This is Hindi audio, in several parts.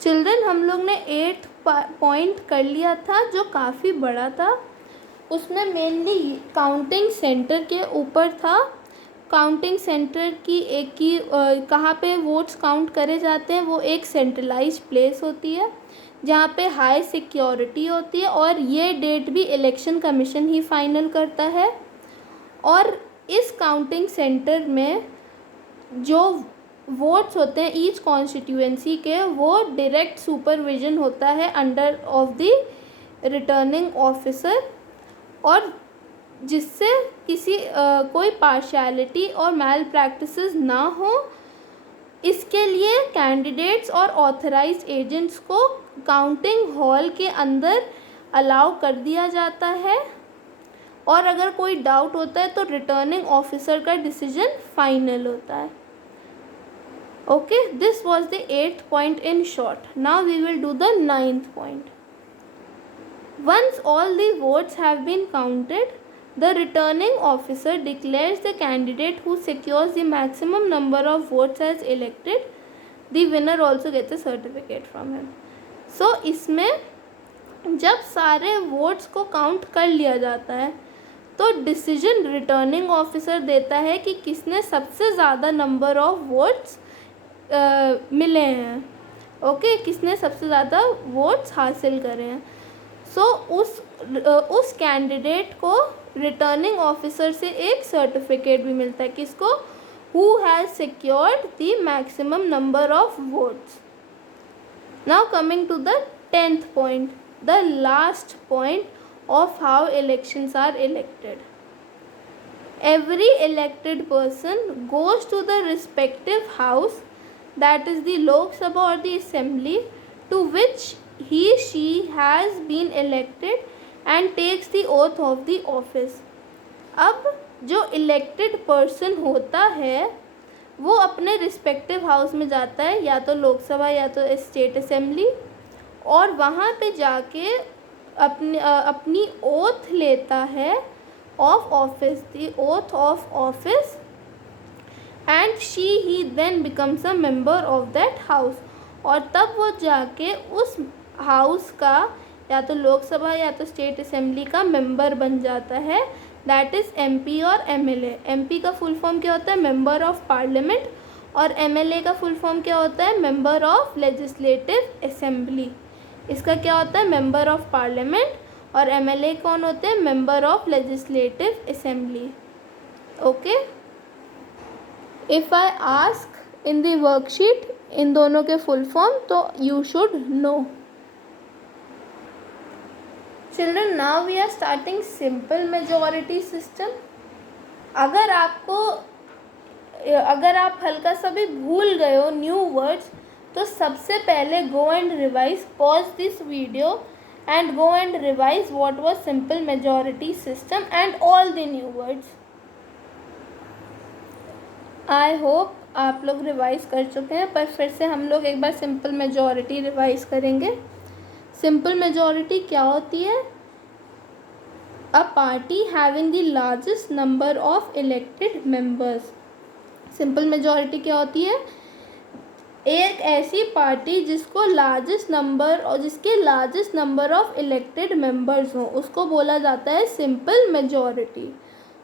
चिल्ड्रन, हम लोग ने 8th पॉइंट कर लिया था जो काफ़ी बड़ा था। उसमें मेनली काउंटिंग सेंटर के ऊपर था। काउंटिंग सेंटर की कहाँ पे वोट्स काउंट करे जाते हैं, वो एक सेंट्रलाइज्ड प्लेस होती है जहाँ पे हाई सिक्योरिटी होती है, और ये डेट भी इलेक्शन कमीशन ही फाइनल करता है। और इस काउंटिंग सेंटर में जो वोट्स होते हैं ईच कॉन्स्टिट्यूएंसी के, वो डायरेक्ट सुपरविजन होता है under of the returning officer, और जिससे कोई पार्शियलिटी और मैल प्रैक्टिसेस ना हो, इसके लिए कैंडिडेट्स और ऑथराइज्ड एजेंट्स को काउंटिंग हॉल के अंदर अलाउ कर दिया जाता है, और अगर कोई डाउट होता है तो रिटर्निंग ऑफिसर का डिसीजन फाइनल होता है। Okay, this was the 8th point in short. Now we will do the 9th point. Once all the votes have been counted, the returning officer declares the candidate who secures the maximum number of votes as elected. The winner also gets a certificate from him. So इसमें जब सारे वोट्स को काउंट कर लिया जाता है तो डिसीजन रिटर्निंग ऑफिसर देता है कि किसने सबसे ज़्यादा नंबर ऑफ वोट्स मिले हैं। ओके, किसने सबसे ज़्यादा वोट्स हासिल करे हैं। सो उस कैंडिडेट को रिटर्निंग ऑफिसर से एक सर्टिफिकेट भी मिलता है, किसको, who has secured the maximum number of votes. Now coming to the 10th point, the last point of how elections are elected. Every elected person goes to the respective house, that is the Lok Sabha or the assembly, to which she has been elected, and takes the oath of the office. अब जो elected person होता है वो अपने respective house में जाता है, या तो लोक सभा या तो स्टेट असेंबली, और वहाँ पे जाके अपनी ओथ लेता है of office, the oath of office, and he then becomes a member of that house. और तब वो जाके उस हाउस का या तो लोकसभा या तो स्टेट असेंबली का मेंबर बन जाता है, दैट इज़ एमपी और एमएलए। एमपी का फुल फॉर्म क्या होता है, मेंबर ऑफ पार्लियामेंट, और एमएलए का फुल फॉर्म क्या होता है, मेंबर ऑफ लेजिस्लेटिव असेंबली। इसका क्या होता है, मेंबर ऑफ पार्लियामेंट, और एमएलए कौन होते हैं, member of legislative assembly. Okay, if I ask in the worksheet in दोनों के फुल फॉर्म तो you should know. Children, now we are starting simple majority system. अगर आप हल्का सा भी भूल गए हो न्यू वर्ड्स, तो सबसे पहले go and revise, pause this video and go and revise what was simple majority system and all the new words. I hope आप लोग रिवाइज कर चुके हैं, पर फिर से हम लोग एक बार सिंपल मेजॉरिटी रिवाइज करेंगे। सिंपल मेजॉरिटी क्या होती है, a party having the largest number of elected members. Simple majority क्या होती है, एक ऐसी पार्टी जिसको लार्जेस्ट नंबर और जिसके largest number of elected members हो, उसको बोला जाता है simple majority.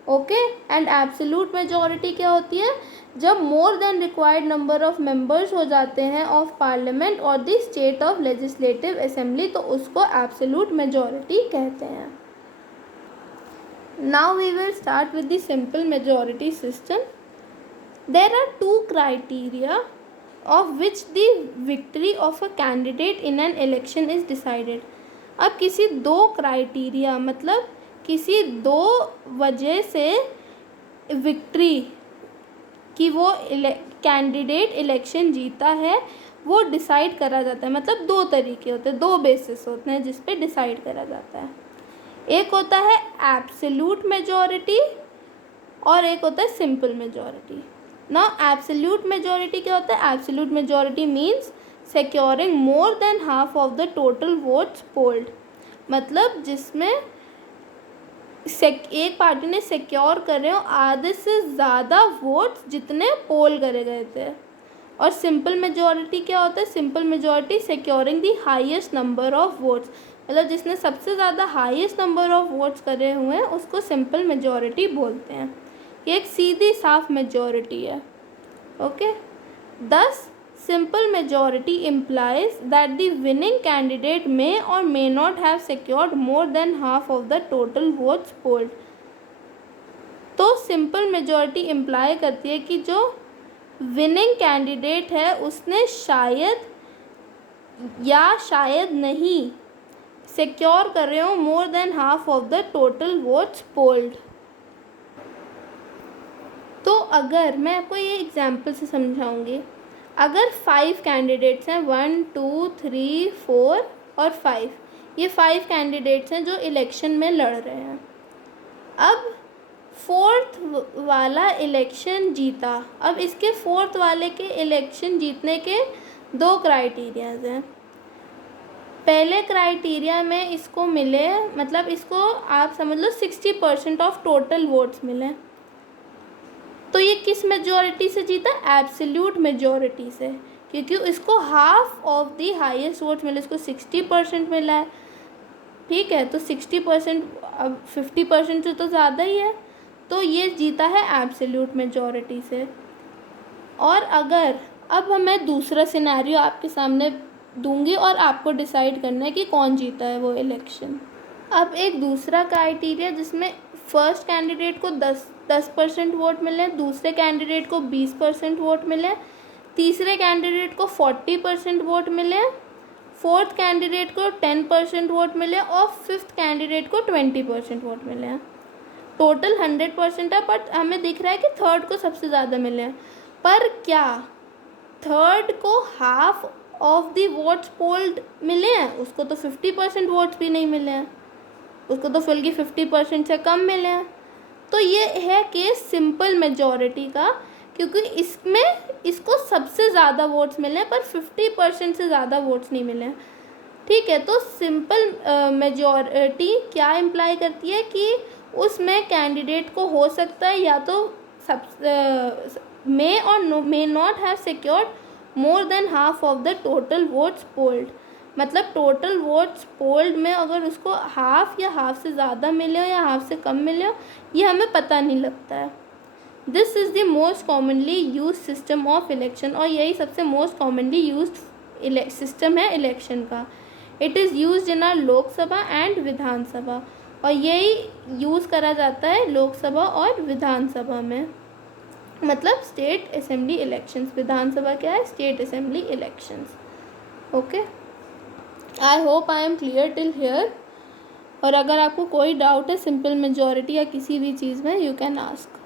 Okay, and absolute majority क्या होती है, जब more than required number of members हो जाते हैं ऑफ पार्लियामेंट और the state of legislative assembly, तो उसको एब्सोल्यूट मेजॉरिटी कहते हैं। Now we will start with the simple majority system. There are 2 criteria of which the victory of a candidate in an election is decided. अब किसी 2 क्राइटेरिया मतलब किसी 2 वजह से विक्ट्री कि वो कैंडिडेट इलेक्शन जीता है वो डिसाइड करा जाता है। मतलब 2 तरीके होते हैं, 2 बेसिस होते हैं जिस पे डिसाइड करा जाता है। एक होता है एब्सोल्यूट मेजॉरिटी और एक होता है simple majority. Now absolute majority क्या होता है, absolute majority means securing more than half of the total votes polled. मतलब जिसमें एक पार्टी ने सिक्योर कर रहे हो आधे से ज़्यादा वोट्स जितने पोल करे गए थे। और सिंपल मेजॉरिटी क्या होता है? Simple majority securing the highest number of votes, मतलब जिसने सबसे ज़्यादा हाईएस्ट नंबर ऑफ वोट्स करे हुए हैं उसको सिंपल मेजॉरिटी बोलते हैं। ये एक सीधी साफ मेजॉरिटी है। ओके, दस simple majority implies that the winning candidate may or may not have secured more than half of the total votes polled। तो simple majority imply करती है कि जो winning candidate है उसने शायद या शायद नहीं secure कर रहे हो more than half of the total votes polled। तो अगर मैं आपको ये एग्जाम्पल से समझाऊंगी, अगर 5 कैंडिडेट्स हैं, 1 2 3 4 और 5, ये 5 कैंडिडेट्स हैं जो इलेक्शन में लड़ रहे हैं। अब 4th वाला इलेक्शन जीता। अब इसके 4th वाले के इलेक्शन जीतने के 2 क्राइटेरियाज हैं। पहले क्राइटेरिया में इसको मिले, मतलब इसको आप समझ लो 60% ऑफ टोटल वोट्स मिले। तो ये किस मेजॉरिटी से जीता? एब्सोल्यूट मेजॉरिटी से, क्योंकि इसको half of the highest votes मिले, इसको 60% मिला है। ठीक है, तो 60% अब 50% से तो ज़्यादा ही है, तो ये जीता है एब्सोल्यूट मेजॉरिटी से। और अगर अब मैं दूसरा सिनेरियो आपके सामने दूंगी और आपको डिसाइड करना है कि कौन जीता है वो इलेक्शन। अब एक दूसरा क्राइटेरिया जिसमें फर्स्ट कैंडिडेट को 10% वोट मिले, दूसरे कैंडिडेट को 20% वोट मिले, तीसरे कैंडिडेट को 40% वोट मिले, 4th कैंडिडेट को 10% वोट मिले और 5th कैंडिडेट को 20% वोट मिले हैं। टोटल 100% है, बट हमें दिख रहा है कि 3rd को सबसे ज़्यादा मिले हैं। पर क्या 3rd को half of the votes polled मिले हैं? उसको तो 50% वोट्स भी नहीं मिले हैं, उसको तो फिल की 50% से कम मिले हैं। तो ये है केस सिंपल मेजॉरिटी का, क्योंकि इसमें इसको सबसे ज़्यादा वोट्स मिले हैं पर 50% से ज़्यादा वोट्स नहीं मिले हैं। ठीक है, तो सिंपल मेजॉरिटी क्या इम्प्लाई करती है कि उसमें कैंडिडेट को हो सकता है या तो मे और may not have secured more than half of the total votes polled, मतलब टोटल वोट्स पोल्ड में अगर उसको हाफ या हाफ से ज़्यादा मिले हो या हाफ से कम मिले हो, ये हमें पता नहीं लगता है। This is the most commonly use system of election, और यही सबसे मोस्ट कॉमनली यूज सिस्टम है इलेक्शन का। It is use in are Lok Sabha and विधानसभा, और यही यूज़ करा जाता है लोकसभा और विधानसभा में, मतलब स्टेट असेंबली इलेक्शंस। विधानसभा क्या है? State assembly elections. Okay, I hope I am clear till here. और अगर आपको कोई डाउट है सिंपल मेजॉरिटी या किसी भी चीज़ में, यू कैन आस्क।